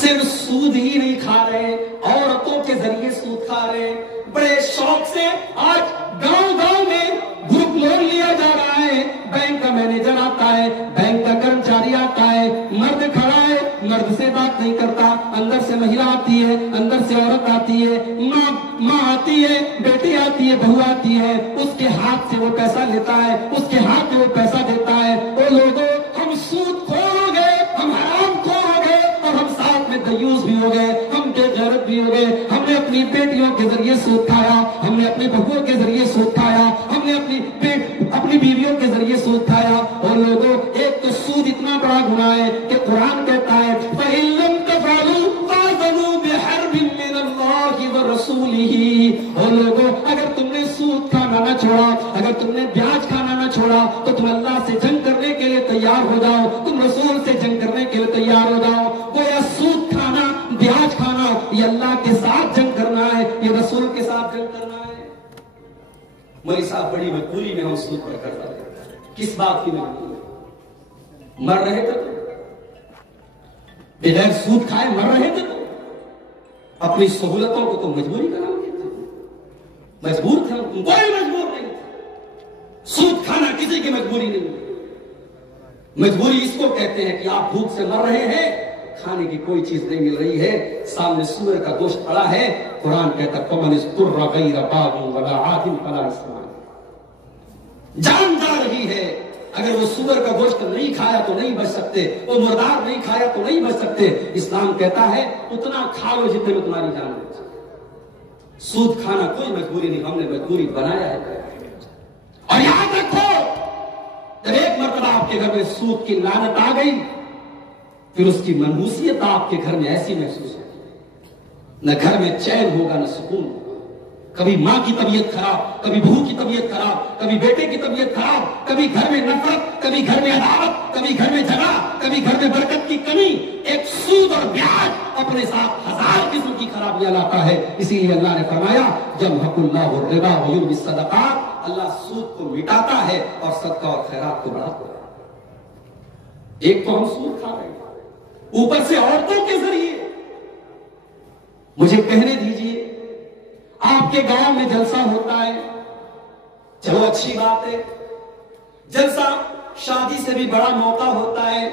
صرف سود ہی نہیں کھا رہے، عورتوں کے ذریعے سود کھا رہے، بڑے شوق سے آج گاؤں گاؤں میں گروپ لون لیا جا رہا ہے، بینک کا مینیجر آتا ہے، بینک کا کرمچاری آتا ہے، مرد کھڑا ہے، مرد سے بات نہیں کرتا، اندر سے مہیلا آتی ہے، اندر سے عورت آتی ہے، ماں آتی ہے، بیٹی آتی ہے، بہو آتی ہے، اس کے ہاتھ سے وہ پیسہ لیتا ہے، اس کے ہاتھ میں وہ پیسہ دیتا ہے۔ وہ لوگوں ہم سود خور ہو گئے، ہم حرام خور ہو گئے، اور ہم ساتھ میں دیوس بھی ہو گئے، ہم بے غیرت بھی ہو گئے۔ ہم نے اپنی بیٹیوں کے ذریعے سود کھایا، ہم نے اپنے بہوؤں کے ذریعے سود کھایا، ہم نے اپنی بیویوں کے ذریعے سود کھایا۔ اور لوگوں ایک تو سود اتنا بڑا گناہ ہے کہ قرآن کہتا ہے فَإِن لَمْ تَفْعَلُوا فَأْذَنُوا بِحَرْبٍ مِّنَ اللَّهِ وَرَسُولِهِ۔ اور لوگوں اگر تم نے سود کھانا نہ چھوڑا، اگر تم نے بیاج کھانا نہ چھوڑا تو تم اللہ سے جنگ کرنے کے لیے تیار ہو جاؤ، تم رسول سے جنگ کرنے کے لیے تیار ہو جاؤ۔ گویا سود کھانا، بیاج کھانا، یہ اللہ کے ساتھ جنگ کرنا ہے، یہ رسول کے ساتھ جنگ کرنا ہے۔ میری صاحب بڑی مجبوری میں ہم سود پر کرتا ہے، کس بات کی مجبوری؟ مر رہے تھے بغیر سود کھائے، مر رہے تھے اپنی سہولتوں کو تو مجبوری کا نام دیتے تھے، مجبور تھے، کوئی مجبور نہیں تھا، سود کھانا کسی کی مجبوری نہیں۔ مجبوری اس کو کہتے ہیں کہ آپ بھوک سے مر رہے ہیں، کھانے کی کوئی چیز نہیں مل رہی ہے، سامنے سور کا گوشت پڑا ہے، قرآن کہتا ہے فَمَنِ اضْطُرَّ غَيْرَ بَاغٍ وَلَا عَادٍ فَلَا إِثْمَ عَلَيْهِ۔ جان جا رہی ہے، اگر وہ سور کا گوشت نہیں کھایا تو نہیں بچ سکتے، وہ مردار نہیں کھایا تو نہیں بچ سکتے۔ اسلام کہتا ہے اتنا کھا لو جتنے میں تمہاری جان بچ سکے۔ سود کھانا کوئی مجبوری نہیں، ہم نے مجبوری بنایا ہے۔ اور یاد رکھو جب ایک مرتبہ آپ کے گھر میں سود کی لعنت آ گئی، پھر اس کی منحوسیت آپ کے گھر میں ایسی محسوس ہوگی، نہ گھر میں چین ہوگا نہ سکون ہوگا۔ کبھی ماں کی طبیعت خراب، کبھی بہو کی طبیعت خراب، کبھی بیٹے کی طبیعت خراب، کبھی گھر میں نفرت، کبھی گھر میں عداوت، کبھی گھر میں جھگڑا، کبھی گھر میں برکت کی کمی۔ ایک سود اور بیاج اپنے ساتھ ہزار قسم کی خرابیاں لاتا ہے۔ اسی لیے اللہ نے فرمایا یمحق اللہ الربا ویربی الصدقات، اللہ سود کو مٹاتا ہے اور صدقہ اور خیرات کو بڑھاتا ہے۔ ایک تو ہم سود کھا رہے ہیں، اوپر سے عورتوں کے ذریعے۔ مجھے کہنے دیجئے آپ کے گاؤں میں جلسہ ہوتا ہے، چلو اچھی بات ہے، جلسہ شادی سے بھی بڑا موقع ہوتا ہے.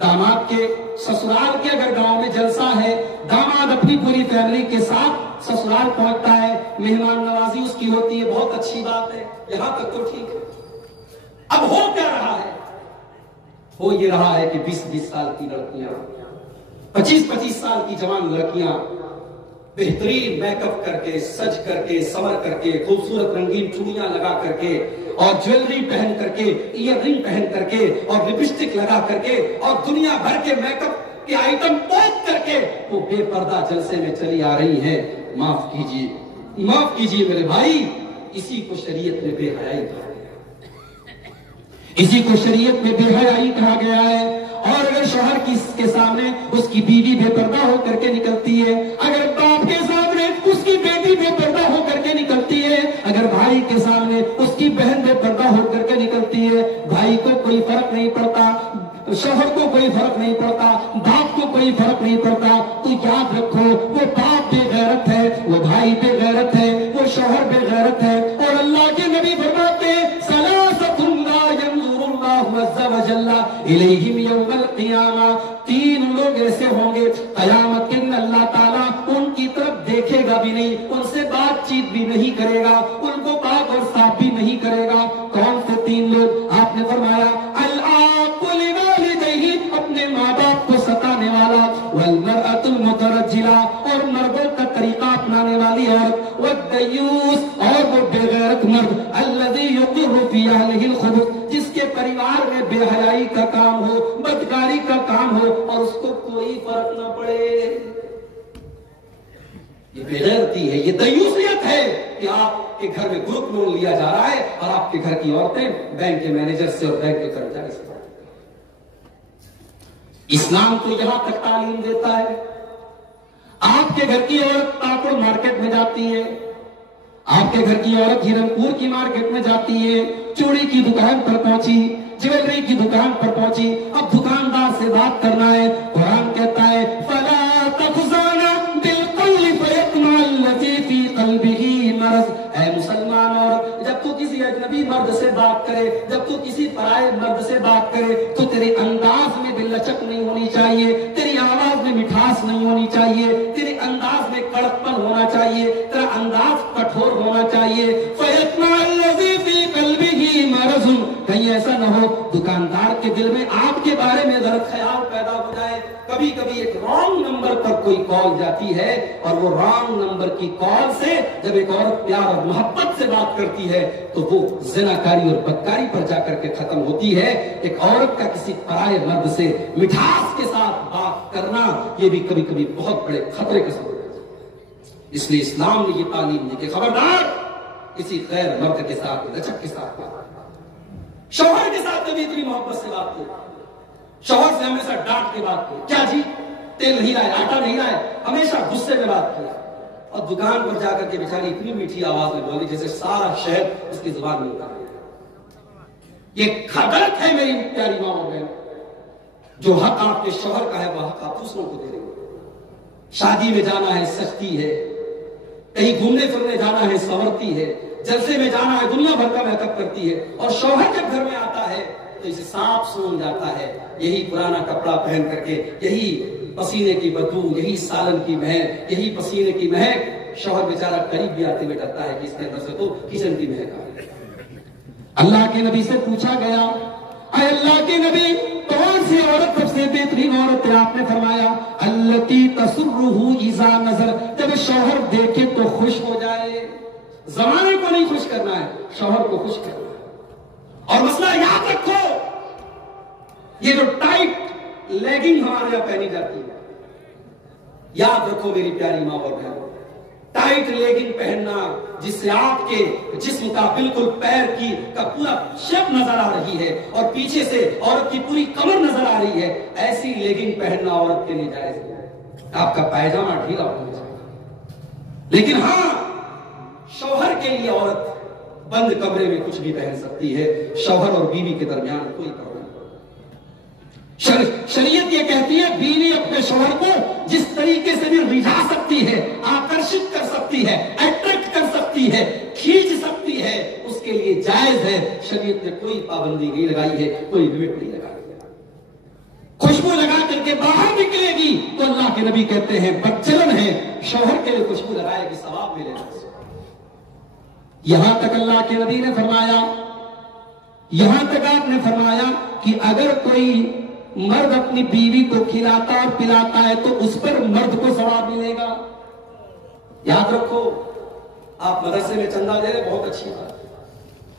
داماد کے سسرال کے اگر گاؤں میں جلسہ ہے، داماد اپنی پوری فیملی کے ساتھ سسرال پہنچتا ہے، مہمان نوازی اس کی ہوتی ہے، بہت اچھی بات ہے، یہاں تک تو ٹھیک ہے. اب ہو کیا رہا ہے؟ ہو یہ رہا ہے کہ 20-20 سال کی لڑکیاں، 25-25 سال کی جوان لڑکیاں بہترین میک اپ کر کے، سج کر کے، سور کر کے، خوبصورت رنگین چوڑیاں لگا کر کے، اور جویلری پہن کر کے، ایئر رنگ پہن کر کے، اور لپسٹک لگا کر کے، اور دنیا بھر کے میک اپ کے آئٹم پوچھ کر کے وہ بے پردہ جلسے میں چلی آ رہی ہیں. معاف کیجیے میرے بھائی، اسی کو شریعت میں بے حیائی کہا گیا، اسی کو شریعت میں بے حیائی کہا گیا ہے. اور اگر شوہر کے سامنے اس کی بیوی بے پردہ ہو کر کے نکلتی ہے، اگر باپ کے سامنے اس کی بیٹی بے پردہ ہو کر کے نکلتی ہے، اگر بھائی کے سامنے اس کی بہن بے پردہ ہو کر کے نکلتی ہے، بھائی کو کوئی فرق نہیں پڑتا، شوہر کو کوئی فرق نہیں پڑتا، باپ کو کوئی فرق نہیں پڑتا. تو یاد رکھو، وہ باپ بے غیرت ہے، وہ بھائی بے غیرت ہے، وہ شوہر بے غیرت ہے. اور اللہ کے نبی فرماتے ہیں ثلاثۃ لا ينظر اللہ عز وجل الیہم یوم القیامہ، 3 لوگ ایسے ہوں گے قیامت کے دن اللہ تعالیٰ ان کی طرف دیکھے گا بھی نہیں، ان سے بات چیت بھی نہیں کرے گا، ان کو پاک اور صاف بھی نہیں کرے گا. کون سے 3 لوگ؟ آپ نے فرمایا العاق لوالدیہ، اپنے ماں باپ کو ستانے والا، والمرأة المترجلہ، اور مردوں کا طریقہ اپنانے والی عورت، والدیوس، اور وہ بے غیرت مرد، الذی یقر فی اہلہ الخبث، جس کے پریوار میں بے حیائی کا کام ہو، بدکاری کا کام ہو، اور اس کو کوئی فرق نہ پڑے. یہ بے غیرتی ہے، یہ دیوسیت ہے کہ آپ کے گھر میں گروپ لون لیا جا رہا ہے اور آپ کے گھر کی عورتیں بینک کے مینیجر سے اور بینک کے کرمچاری سے. اسلام تو یہاں تک تعلیم دیتا ہے. آپ کے گھر کی عورت تاکڑ مارکیٹ میں جاتی ہے، آپ کے گھر کی عورت ہرنپور کی مارکیٹ میں جاتی ہے، چوڑی کی دکان پر پہنچی، جویلری کی دکان پر پہنچی، اب دکاندار سے بات کرنا ہے. قرآن کہتا ہے فَلَا تَخْضَعْنَ بِالْقَوْلِ فَيَطْمَعَ الَّذِي فِي قَلْبِهِ مَرَضٌ. اے مسلمان، اور جب تو کسی اجنبی مرد سے بات کرے، جب تو کسی پرائے مرد سے بات کرے، تو تیرے انداز میں دل لچک نہیں ہونی چاہیے، تیری آواز میں مٹھاس نہیں ہونی چاہیے، تیرے انداز میں کڑکپن ہونا چاہیے، تیرا انداز کٹھور ہونا چاہیے. فَيَطْمَعَ الَّذِي فِي قَلْبِهِ مَرَضٌ، کہیں ایسا نہ ہو دکاندار کے دل میں آپ کے بارے میں غلط خیال پیدا ہو جائے. کبھی کبھی ایک رانگ نمبر پر کوئی کال جاتی ہے، اور وہ رانگ نمبر کی کال سے جب ایک عورت پیار اور محبت سے بات کرتی ہے تو وہ زناکاری اور بدکاری پر جا کر کے ختم ہوتی ہے. ایک عورت کا کسی پرائے مرد سے مٹھاس کے ساتھ بات کرنا، یہ بھی کبھی کبھی بہت بڑے خطرے کا سبب ہے. اس لیے اسلام نے یہ تعلیم دی کہ خبردار کسی غیر مرد کے ساتھ لچک کے ساتھ بات. شوہر کے ساتھ کبھی اتنی محبت سے بات کرو، شوہر سے ہمیشہ ڈانٹ کے بات کرو. کیا جی تیل نہیں لائے، آٹا نہیں لائے، ہمیشہ غصے میں بات کیا. اور دکان پر جا کر کے بیچاری اتنی میٹھی آواز میں بولی جیسے سارا شہر اس کی زبان میں اتار. یہ غلط ہے میری پیاری ماں اور بہن. جو حق آپ کے شوہر کا ہے وہ حق آپ دوسروں کو دے رہے ہیں. شادی میں جانا ہے سجتی ہے، کہیں گھومنے پھرنے جانا ہے سنورتی ہے، جلسے میں جانا ہے دنیا بھر کا میک اپ کرتی ہے. اور شوہر جب گھر میں آتا ہے تو اسے صاف سون جاتا ہے، یہی پرانا کپڑا پہن کر کے، یہی پسینے کی بدبو، یہی سالن کی مہک، یہی پسینے کی مہک. شوہر بیچارہ قریب بھی آتے ہوئے ڈرتا ہے کہ اس کے اندر سے تو کچن کی مہک آ رہی ہے. اللہ کے نبی سے پوچھا گیا اے اللہ کے نبی کون سی عورت سب سے بہترین عورت ہے؟ آپ نے فرمایا التی تسرہ اذا نظر، جب شوہر دیکھے تو خوش ہو جائے. زمانے کو نہیں خوش کرنا ہے، شوہر کو خوش کرنا ہے. اور مسئلہ یاد رکھو، یہ جو ٹائٹ لیگنگ ہمارے یہاں پہنی جاتی ہے، یاد رکھو میری پیاری ماں اور بہنوں، ٹائٹ لیگنگ پہننا جس سے آپ کے جسم کا بالکل پیر کا پورا شیپ نظر آ رہی ہے اور پیچھے سے عورت کی پوری کمر نظر آ رہی ہے، ایسی لیگنگ پہننا عورت کے لیے جائز ہے. آپ کا پائجامہ ڈھیلا ہونا چاہیے. لیکن ہاں شوہر کے لیے عورت بند کمرے میں کچھ بھی پہن سکتی ہے، شوہر اور بیوی کے درمیان کوئی پرابلم. شریعت یہ کہتی ہے بیوی اپنے شوہر کو جس طریقے سے بھی رجھا سکتی ہے، آکرشت کر سکتی ہے، اٹریکٹ کر سکتی ہے، کھینچ سکتی ہے، اس کے لیے جائز ہے. شریعت نے کوئی پابندی نہیں لگائی ہے, کوئی لمٹ نہیں لگائی ہے. خوشبو لگا کر کے باہر نکلے گی تو اللہ کے نبی کہتے ہیں بدچلن ہے, شوہر کے لیے خوشبو لگائے گی ثواب ملے گا. یہاں تک اللہ کے نبی نے فرمایا, یہاں تک آپ نے فرمایا کہ اگر کوئی مرد اپنی بیوی کو کھلاتا اور پلاتا ہے تو اس پر مرد کو ثواب ملے گا. یاد رکھو, آپ مدرسے میں چندہ دے رہے بہت اچھی بات ہے,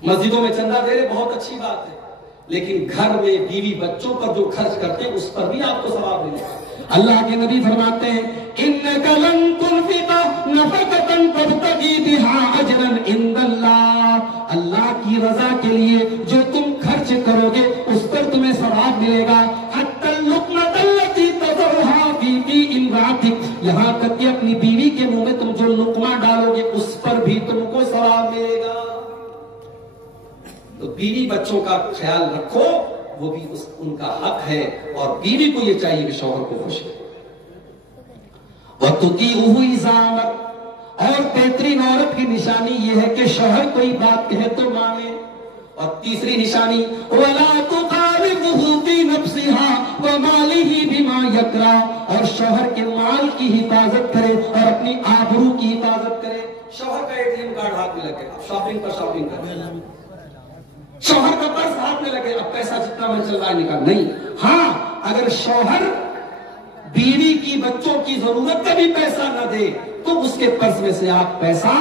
مسجدوں میں چندہ دے رہے بہت اچھی بات ہے, لیکن گھر میں بیوی بچوں پر جو خرچ کرتے ہیں اس پر بھی آپ کو ثواب ملے گا. اللہ کے نبی فرماتے ہیں انک لن تنفق نفقۃ تبتغی بها اجرا عند اللہ, اللہ کی رضا کے لیے جو تم خرچ کرو گے اس پر تمہیں ثواب ملے گا. حتی اللقمۃ التي تضعها في امرأتک, یہاں تک کہ اپنی بیوی کے منہ میں تم جو لقمہ ڈالو گے اس پر بھی تم کو ثواب ملے گا. تو بیوی بچوں کا خیال رکھو, وہ بھی ان کا حق ہے, اور بیوی کو یہ چاہیے کہ شوہر کو خوش کرے. وَتُطِيعُهُ إِذَا أَمَرَ, اور بہترین عورت کی نشانی یہ ہے کہ شوہر کوئی بات کہے تو مانے. اور تیسری نشانی وَلَا تُخَالِفُهُ فِي نَفْسِهَا وَمَالِهِ بِمَا يَكْرَهُ, اور شوہر کے مال کی حفاظت کرے اور اپنی آبرو کی حفاظت کرے. شوہر کا ATM کارڈ ہاتھ میں لگے, اب شاپنگ پر شاپنگ کرے, شوہر کا پرس ہاتھ میں لگے, اب پیسہ جتنا من چل رہا ہے نکال, نہیں. ہاں, اگر شوہر بیوی کی بچوں کی ضرورت کا بھی پیسہ نہ دے تو اس کے پرس میں سے آپ پیسہ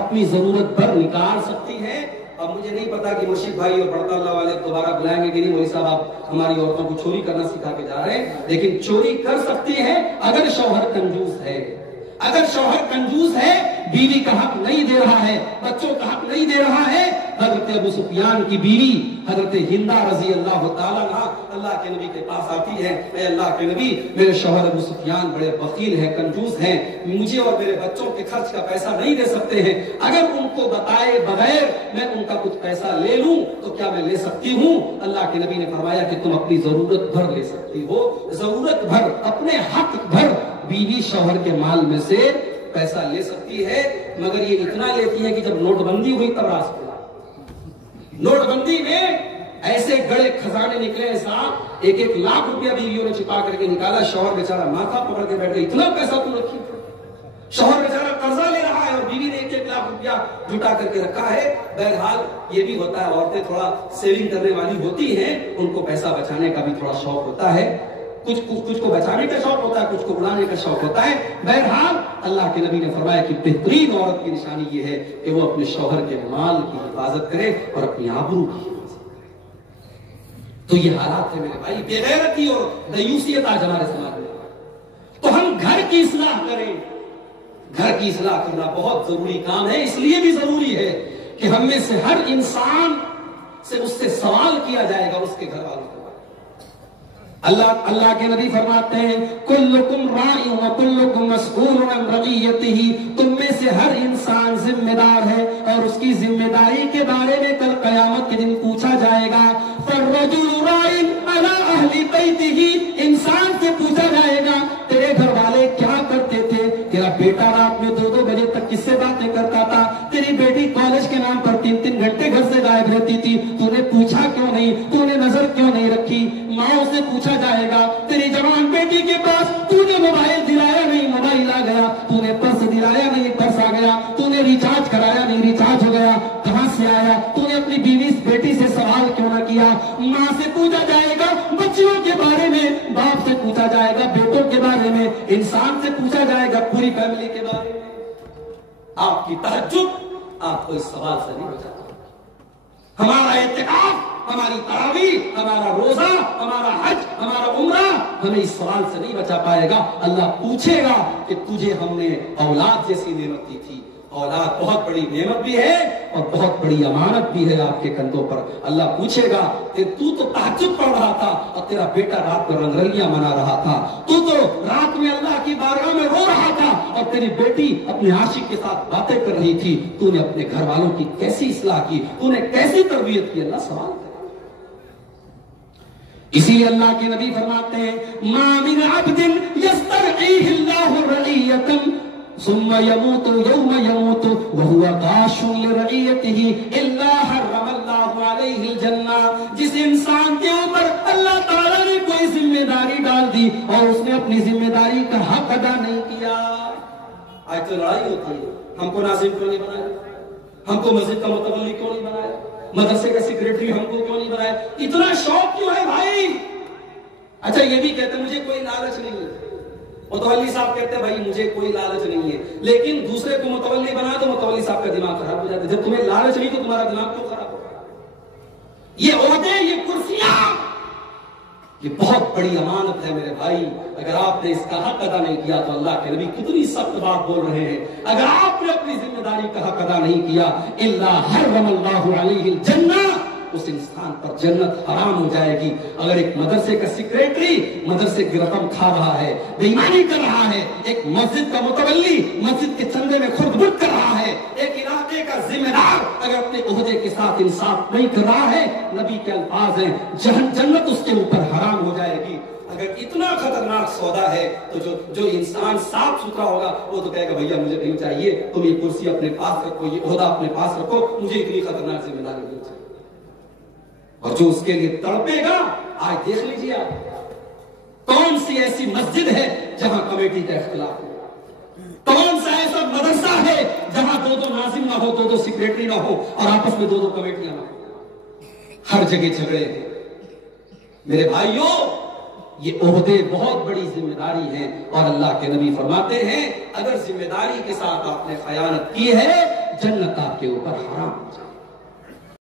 اپنی ضرورت پر نکال سکتی ہیں. اب مجھے نہیں پتا کہ مرشد بھائی اور بڑھتا اللہ والے دوبارہ بلائیں گے کہ نہیں, مولوی صاحب آپ ہماری عورتوں کو چوری کرنا سکھا کے جا رہے ہیں, لیکن چوری کر سکتی ہے اگر شوہر کنجوس ہے. اگر شوہر کنجوس ہے, بیوی کا حق نہیں دے رہا ہے, بچوں کا حق نہیں دے رہا ہے. حضرت ابو سفیان کی بیوی حضرت ہندہ رضی اللہ تعالیٰ عنہ اللہ کے نبی کے پاس آتی ہے, اے اللہ کے نبی, میرے شوہر ابو سفیان بڑے بخیل ہیں, کنجوس ہیں, مجھے اور میرے بچوں کے خرچ کا پیسہ نہیں دے سکتے ہیں, اگر ان کو بتائے بغیر میں ان کا کچھ پیسہ لے لوں تو کیا میں لے سکتی ہوں؟ اللہ کے نبی نے فرمایا کہ تم اپنی ضرورت بھر لے سکتی ہو, ضرورت بھر, اپنے حق بھر بیوی شوہر کے مال میں سے پیسہ لے سکتی ہے. مگر یہ اتنا لیتی ہے کہ جب نوٹ بندی ہوئی تب راز پڑا. نوٹ بندی میں ایسے گڑے خزانے نکلے صاحب, 1-1 لاکھ روپیہ بیویوں نے چھپا کر کے نکالا. شوہر بیچارہ ماتھا پکڑ کے بیٹھے, اتنا پیسہ تم رکھی. شوہر بیچارہ قرضہ لے رہا ہے اور بیوی نے 1-1 لاکھ روپیہ جٹا کر کے رکھا ہے. بہرحال یہ بھی ہوتا ہے, عورتیں تھوڑا سیونگ کرنے والی ہوتی ہیں, ان کو پیسہ بچانے کا بھی تھوڑا شوق ہوتا ہے. کچھ کو بچانے کا شوق ہوتا ہے, کچھ کو اڑانے کا شوق ہوتا ہے. بہرحال اللہ کے نبی نے فرمایا کہ بہترین عورت کی نشانی یہ ہے کہ وہ اپنے شوہر کے مال کی حفاظت کرے اور اپنی آبرو کی حفاظت کرے. تو یہ حالات ہے میرے بھائی, بے غیرتی اور دیوسیت آج ہمارے سماج میں. تو ہم گھر کی اصلاح کریں. گھر کی اصلاح کرنا بہت ضروری کام ہے. اس لیے بھی ضروری ہے کہ ہم میں سے ہر انسان سے اس سے سوال کیا جائے گا, اس کے گھر والوں کو. اللہ کے نبی فرماتے ہیں کلکم راع و کلکم مسئول عن رعیتہ, تم میں سے ہر انسان ذمہ دار ہے اور اس کی ذمہ داری کے بارے میں کل قیامت کے دن پوچھا جائے گا. فالرجل راع علی اہل بیتہ, انسان سے پوچھا جائے گا تیرے گھر والے کیا کرتے تھے, تیرا بیٹا رات میں 2-2 بجے تک کس سے باتیں کرتا تھا, تیری بیٹی کالج کے نام پر 3-3 گھنٹے گھر سے غائب رہتی تھی, تو نے پوچھا کیوں نہیں, تو نے نظر کیوں نہیں رکھی. ماں سے پوچھا جائے گا تیری جوان بیٹی کے پاس تو نے موبائل دلایا نہیں, موبائل آ گیا, تو نے پرس دلایا نہیں, پرس آ گیا, تو نے ریچارج کرایا نہیں, ریچارج ہو گیا, کہاں سے آیا, تو نے اپنی بیوی بیٹی سے سوال کیوں نہ کیا. ماں سے پوچھا جائے گا بچیوں کے بارے میں, باپ سے پوچھا جائے گا بیٹوں کے بارے میں, انسان سے پوچھا جائے گا پوری فیملی کے بارے میں. آپ کی تہجد آپ کو اس سوال سے نہیں بچاتا. ہمارا اعتکاف, ہماری تراویح, ہمارا روزہ, ہمارا حج, ہمارا عمرہ ہمیں اس سوال سے نہیں بچا پائے گا. اللہ پوچھے گا کہ تجھے ہم نے اولاد جیسی نعمت دی تھی. اولاد بہت بڑی نعمت بھی ہے اور بہت بڑی امانت بھی ہے آپ کے کندھوں پر. اللہ پوچھے گا کہ تو تہجد پڑھ رہا تھا اور تیرا بیٹا رات کو رنگرلیاں منا رہا تھا, تو رات میں اللہ کی بارگاہ میں رو رہا تھا اور تیری بیٹی اپنے عاشق کے ساتھ باتیں کر رہی تھی, تو نے اپنے گھر والوں کی کیسی اصلاح کی, تو نے کیسی تربیت کی. اللہ سوال کرے. اسی لیے اللہ کے نبی فرماتے ہیں ما من عبد یسترعیہ اللہ رعیۃ ثم يموت يوم يموت وهو غاش لرعيته الا حرم الله عليه الجنہ. جس انسان کے اوپر اللہ تعالیٰ نے کوئی ذمہ داری ڈال دی اور اس نے اپنی ذمہ داری کا حق ادا نہیں کیا. آج تو لڑائی ہوتی ہے, ہم کو ناظم کیوں نہیں بنایا, ہم کو مسجد کا متولی کیوں نہیں بنایا, مدرسے کا سیکریٹری ہم کو کیوں نہیں بنایا, اتنا شوق کیوں ہے بھائی. اچھا یہ بھی کہتے ہیں مجھے کوئی لالچ نہیں ہے, متولی صاحب کہتے ہیں بھائی مجھے کوئی لالچ نہیں ہے, لیکن دوسرے کو متولی بنا تو متولی صاحب کا دماغ خراب ہو جاتا ہے. جب تمہیں لالچ نہیں تو تمہارا دماغ کیوں خراب ہوگا. یہ عہدے, یہ کرسیاں, یہ بہت بڑی امانت ہے میرے بھائی. اگر آپ نے اس کا حق ادا نہیں کیا تو اللہ کے نبی کتنی سخت بات بول رہے ہیں. اگر آپ نے اپنی ذمہ داری کا حق ادا نہیں کیا الا حرم اللہ علیہ الجنہ, اس انسان پر جنت حرام ہو جائے گی. اگر ایک مدرسے کا سیکریٹری مدرسے کی رقم کھا رہا ہے, بے ایمانی کر رہا ہے, ایک مسجد کا متولی مسجد کے چندے میں خود بت کر رہا ہے, ایک علاقے کا ذمہ دار اگر اپنے عہدے کے ساتھ انصاف نہیں کر رہا ہے, نبی کے الفاظ ہیں جنت اس کے اوپر حرام ہو جائے گی. اگر اتنا خطرناک سودا ہے تو جو انسان صاف ستھرا ہوگا وہ تو کہے گا بھیا مجھے نہیں چاہیے, تم یہ کرسی اپنے پاس رکھو, یہ عہدہ اپنے پاس رکھو, مجھے اتنی خطرناک ذمہ داری نہیں چاہیے. اور جو اس کے لیے تڑپے گا, آج دیکھ لیجیے آپ کون سی ایسی مسجد ہے جہاں کمیٹی کا اختلاف ہو, کون سا ایسا مدرسہ ہے جہاں دو ناظم نہ ہو, دو سیکریٹری نہ ہو اور آپس میں دو کمیٹیاں نہ ہو. ہر جگہ جھگڑے ہیں. میرے بھائیوں, یہ عہدے بہت بڑی ذمہ داری ہے اور اللہ کے نبی فرماتے ہیں اگر ذمہ داری کے ساتھ آپ نے خیانت کی ہے جنت آپ کے اوپر حرام ہو جائے.